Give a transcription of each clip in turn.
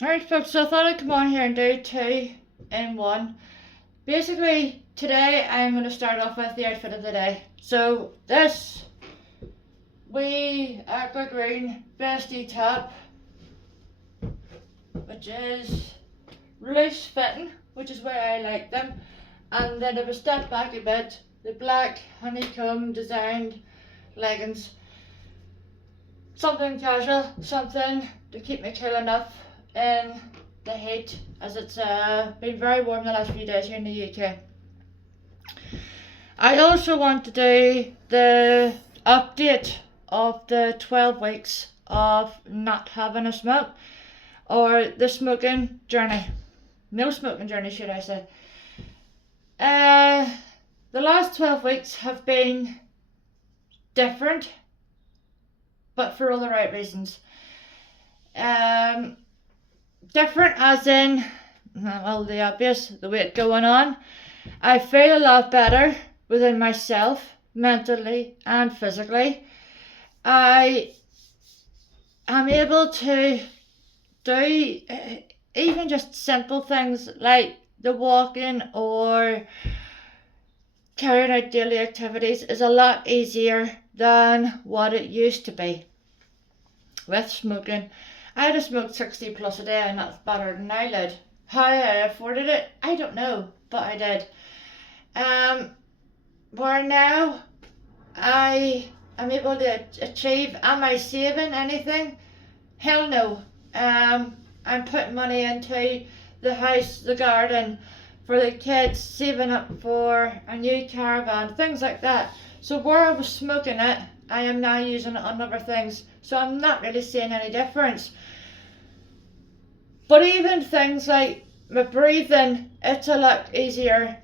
Alright folks, so I thought I'd come on here and do two in one. Basically, today I'm going to start off with the outfit of the day. So this wee aqua green vesty top, which is loose fitting, which is where I like them. And then if I step back a bit, the black honeycomb designed leggings. Something casual, something to keep me cool enough in the heat, as it's been very warm the last few days here in the UK. I also want to do the update of the 12 weeks of not having a smoke, or the smoking journey. No smoking journey, should I say. The last 12 weeks have been different, but for all the right reasons. Different as in, well, the obvious, the weight going on. I feel a lot better within myself, mentally and physically. I am able to do even just simple things like the walking or carrying out daily activities is a lot easier than what it used to be with smoking. I'd have smoked 60 plus a day, and that's better than I did. How I afforded it, I don't know, but I did. Where now I am able to achieve, am I saving anything? Hell no. I'm putting money into the house, the garden, for the kids, saving up for a new caravan, things like that. So where I was smoking it, I am now using it on other things. So I'm not really seeing any difference. But even things like my breathing, it's a lot easier.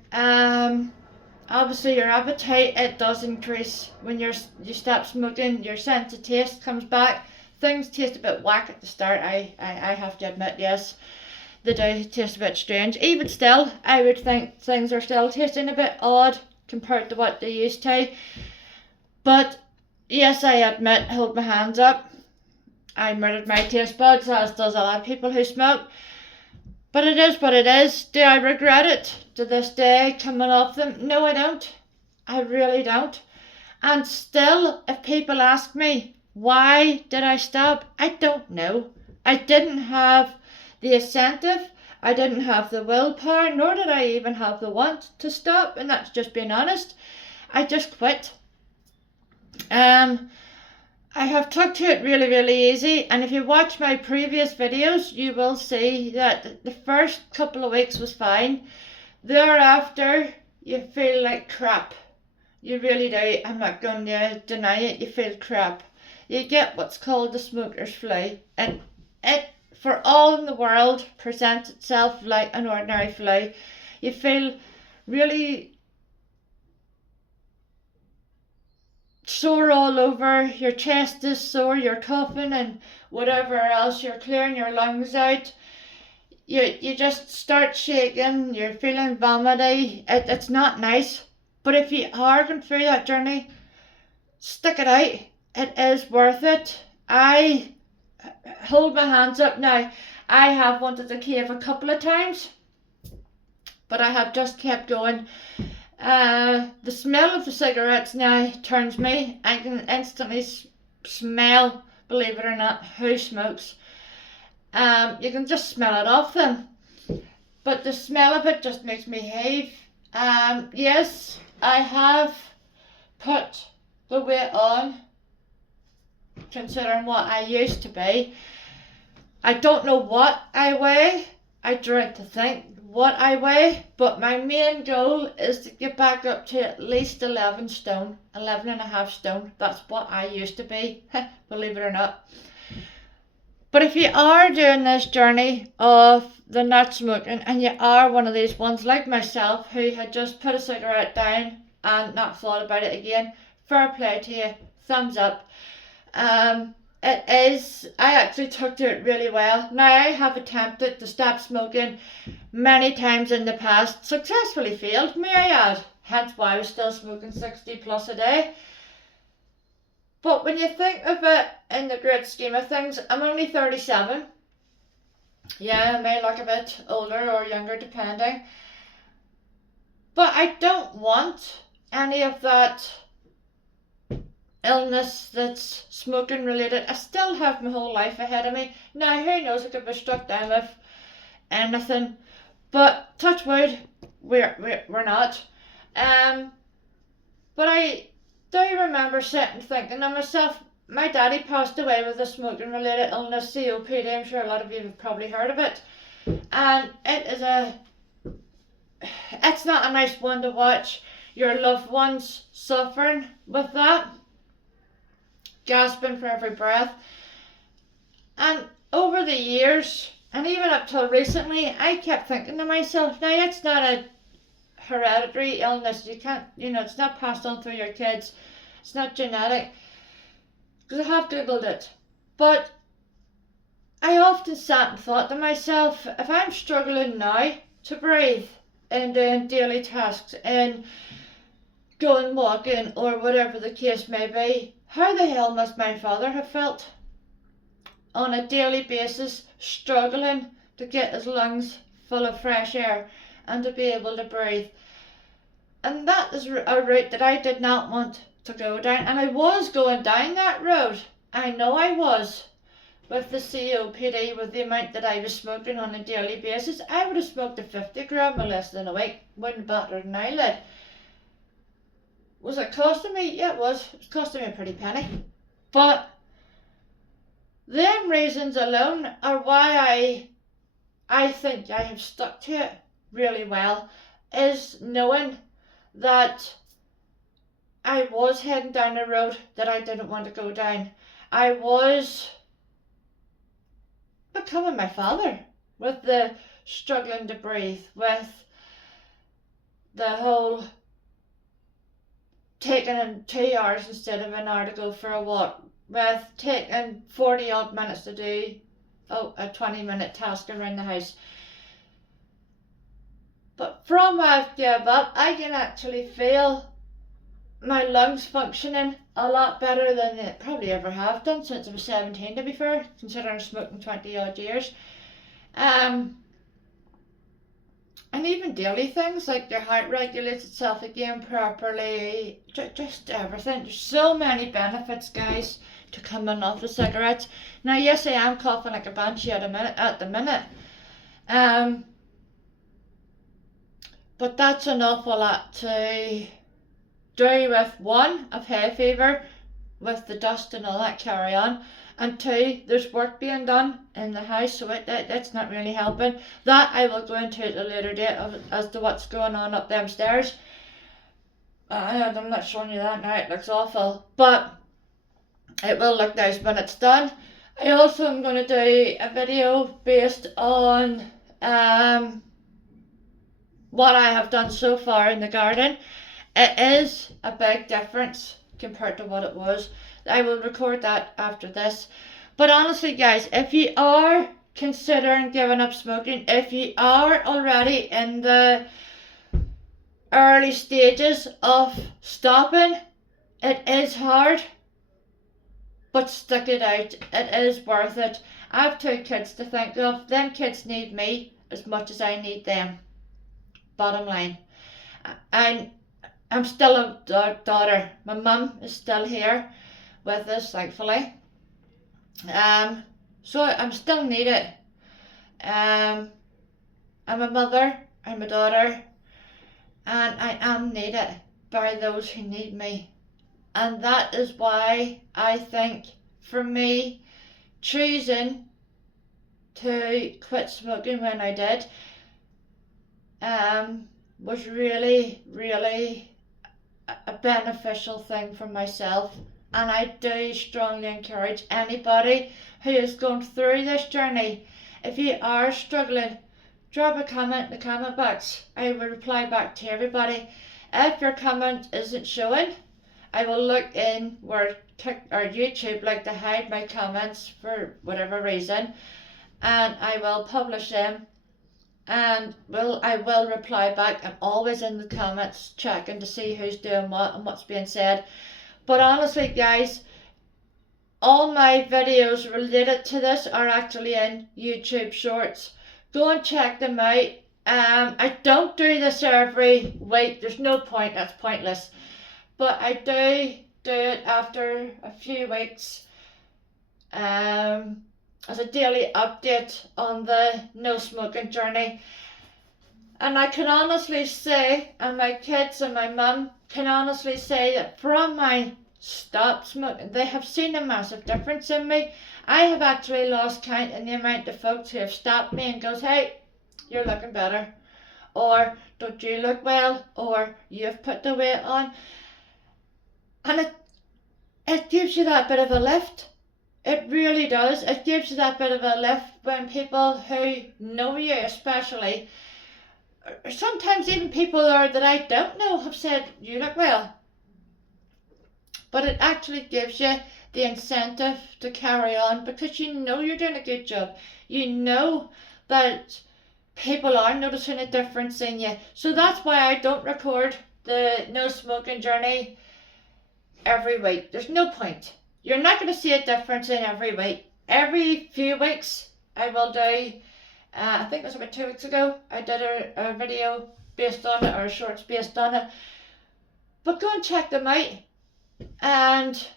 Obviously your appetite, it does increase when you stop smoking. Your sense of taste comes back. Things taste a bit whack at the start, I have to admit, yes. They do taste a bit strange. Even still, I would think things are still tasting a bit odd compared to what they used to. But yes, I admit, hold my hands up, I murdered my taste buds, as does a lot of people who smoke. But it is what it is. Do I regret it to this day coming off them? No, I don't. I really don't. And still, if people ask me, why did I stop? I don't know. I didn't have the incentive, I didn't have the willpower, nor did I even have the want to stop, and that's just being honest. I just quit. I have took to it really, really easy, and if you watch my previous videos, you will see that the first couple of weeks was fine. Thereafter, you feel like crap. You really do. I'm not going to deny it. You feel crap. You get what's called the smoker's flu, and it, for all in the world, presents itself like an ordinary flu. You feel really sore all over, your chest is sore, you're coughing and whatever else, you're clearing your lungs out. You just start shaking, you're feeling vomity. It's not nice. But if you are going through that journey, stick it out. It is worth it. I hold my hands up now. I have wanted to cave a couple of times, but I have just kept going. The smell of the cigarettes now turns me. I can instantly smell, believe it or not, who smokes. You can just smell it off them. But the smell of it just makes me heave. Yes, I have put the weight on, considering what I used to be. I don't know what I weigh. I dread to think what I weigh, but my main goal is to get back up to at least 11 stone, 11 and a half stone. That's what I used to be, believe it or not. But if you are doing this journey of the not smoking, and you are one of these ones like myself who had just put a cigarette down and not thought about it again, fair play to you, thumbs up. It is, I actually took to it really well. Now, I have attempted to stop smoking many times in the past, successfully failed, may I add, hence why I was still smoking 60 plus a day. But when you think of it in the great scheme of things, I'm only 37. Yeah, I may look a bit older or younger depending. But I don't want any of that illness that's smoking related. I still have my whole life ahead of me. Now, who knows, I could be struck down with anything. But touch wood, we're not. But I do remember sitting thinking to myself, my daddy passed away with a smoking related illness, COPD. I'm sure a lot of you have probably heard of it. And it's not a nice one to watch your loved ones suffering with that, gasping for every breath. And over the years, and even up till recently, I kept thinking to myself, now it's not a hereditary illness. You can't, it's not passed on through your kids. It's not genetic. Because I have googled it. But I often sat and thought to myself, if I'm struggling now to breathe and doing daily tasks and going walking or whatever the case may be, how the hell must my father have felt on a daily basis, struggling to get his lungs full of fresh air and to be able to breathe? And that is a route that I did not want to go down, and I was going down that road. I know I was. With the COPD, with the amount that I was smoking on a daily basis, I would have smoked a 50 gram in less than a week. Wouldn't batter an eyelid. Was it costing me? Yeah, it was. It was costing me a pretty penny. But them reasons alone are why I think I have stuck to it really well, is knowing that I was heading down a road that I didn't want to go down. I was becoming my father with the struggling to breathe, with the whole taking him 2 hours instead of an hour to go for a walk, with taking 40 odd minutes to do a 20-minute task around the house. But from I've given up, I can actually feel my lungs functioning a lot better than they probably ever have done since I was 17, to be fair, considering smoking 20 odd years. And even daily things like your heart regulates itself again properly, just everything. There's so many benefits, guys, to coming off the cigarettes. Now, yes, I am coughing like a banshee at the minute. But that's an awful lot to do with, one, of hay fever, with the dust and all that carry on, and two, there's work being done in the house, so that's not really helping. That I will go into at a later date as to what's going on up them stairs. I'm not showing you that now, it looks awful, but it will look nice when it's done. I also am going to do a video based on what I have done so far in the garden. It is a big difference compared to what it was. I will record that after this. But honestly, guys, if you are considering giving up smoking, if you are already in the early stages of stopping, it is hard, but stick it out. It is worth it. I have 2 kids to think of. Them kids need me as much as I need them. Bottom line. And I'm still a daughter. My mum is still here with us, thankfully. So I'm still needed. I'm a mother, I'm a daughter, and I am needed by those who need me. And that is why I think, for me, choosing to quit smoking when I did was really, really a beneficial thing for myself. And I do strongly encourage anybody who is going through this journey, if you are struggling, drop a comment in the comment box. I will reply back to everybody. If your comment isn't showing, I will look in where YouTube like to hide my comments for whatever reason, and I will publish them, and I will reply back. I'm always in the comments checking to see who's doing what and what's being said. But honestly, guys, all my videos related to this are actually in YouTube Shorts. Go and check them out. I don't do this every week. There's no point. That's pointless. But I do it after a few weeks as a daily update on the no smoking journey. And I can honestly say, and my kids and my mum can honestly say, that from my stop smoking, they have seen a massive difference in me. I have actually lost count in the amount of folks who have stopped me and goes, hey, you're looking better, or don't you look well, or you've put the weight on. And it gives you that bit of a lift. It really does. It gives you that bit of a lift when people who know you, especially, or sometimes even people that I don't know, have said, you look well. But it actually gives you the incentive to carry on, because you know you're doing a good job. You know that people are noticing a difference in you. So that's why I don't record the no smoking journey every week. There's no point. You're not going to see a difference in every week. Every few weeks I will do, I think it was about 2 weeks ago, I did a video based on it, or shorts based on it. But go and check them out, and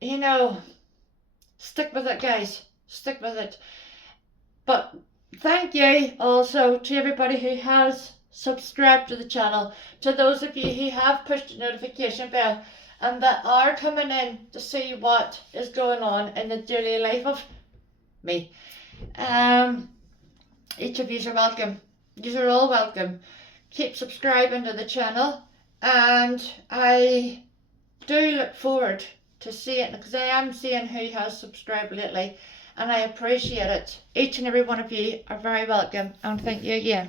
you know, stick with it, guys. Stick with it. But thank you also to everybody who has subscribed to the channel, to those of you who have pushed the notification bell and that are coming in to see what is going on in the daily life of me. Each of you are welcome. You are all welcome. Keep subscribing to the channel, and I do look forward to seeing, because I am seeing who has subscribed lately, and I appreciate it. Each and every one of you are very welcome, and thank you again.